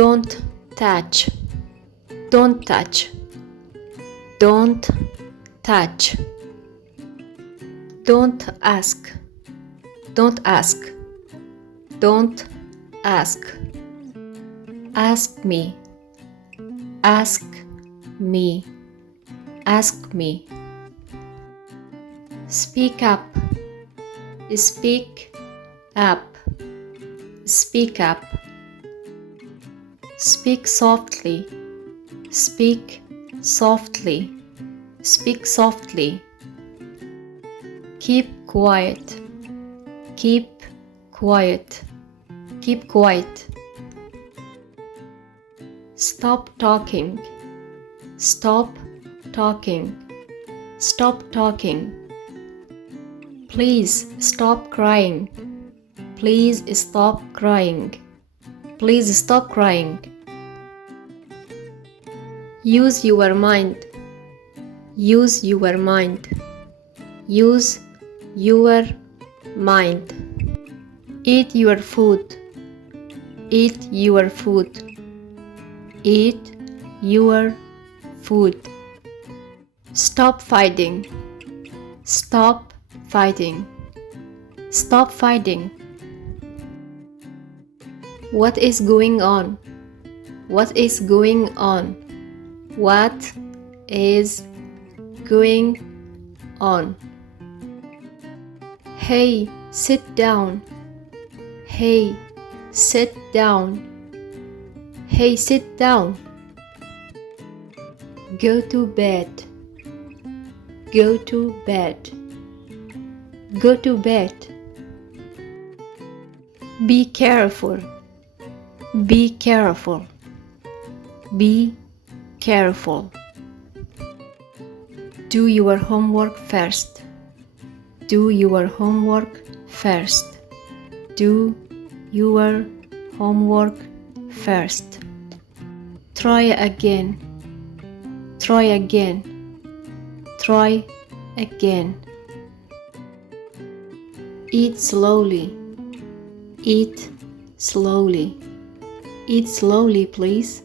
Don't touch. Don't touch. Don't touch. Don't ask. Don't ask. Don't ask. Ask me. Ask me. Ask me. Speak up. Speak up. Speak up. Speak softly. Speak softly. Speak softly. Keep quiet. Keep quiet. Keep quiet. Stop talking. Stop talking. Stop talking. Please stop crying. Please stop crying. Please stop crying. Use your mind. Use your mind. Use your mind. Eat your food. Eat your food. Eat your food. Stop fighting. Stop fighting. Stop fighting. What is going on? What is going on? What is going on? Hey, sit down. Hey, sit down. Hey, sit down. Go to bed. Go to bed. Go to bed. Be careful. Be careful. Be careful. Do your homework first. Do your homework first. Do your homework first. Try again. Try again. Try again. Eat slowly. Eat slowly. Eat slowly, please.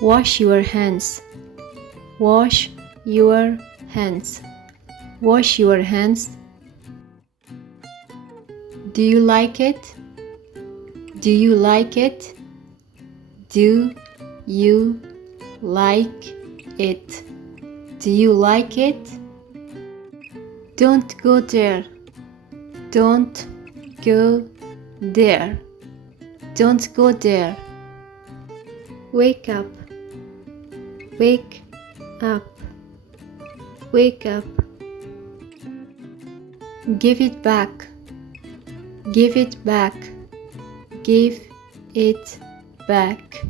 Wash your hands. Wash your hands. Wash your hands. Do you like it? Do you like it? Do you like it? Do you like it? Don't go there. Don't go there. Don't go there. Wake up. Wake up. Wake up. Give it back. Give it back. Give it back.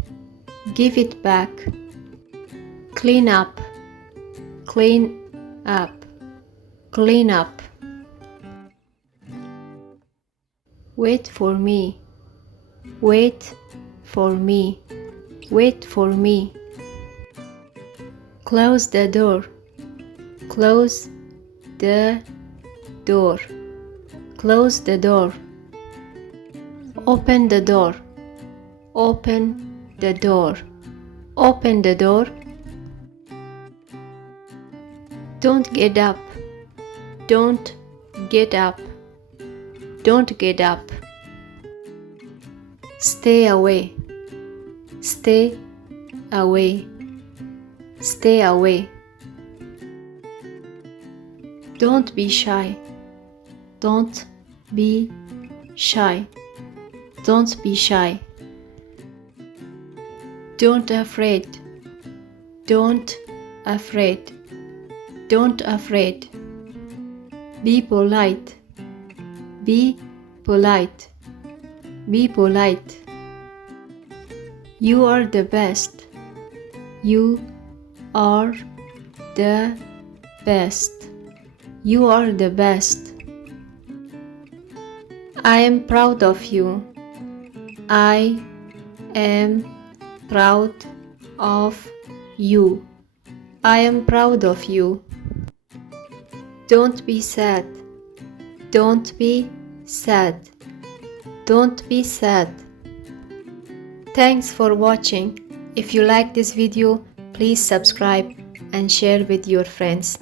Give it back. Clean up. Clean up. Clean up. Wait for me. Wait for me. Wait for me. Close the door. Close the door. Close the door. Open the door. Open the door. Open the door. Don't get up. Don't get up. Don't get up. Stay away. Stay away. Stay away. Don't be shy. Don't be shy. Don't be shy. Don't afraid. Don't afraid. Don't afraid. Be polite. Be polite. Be polite. You are the best. You are the best. You are the best. I am proud of you. I am proud of you. I am proud of you. Don't be sad. Don't be sad. Don't be sad. Thanks for watching. If you like this video, please subscribe and share with your friends.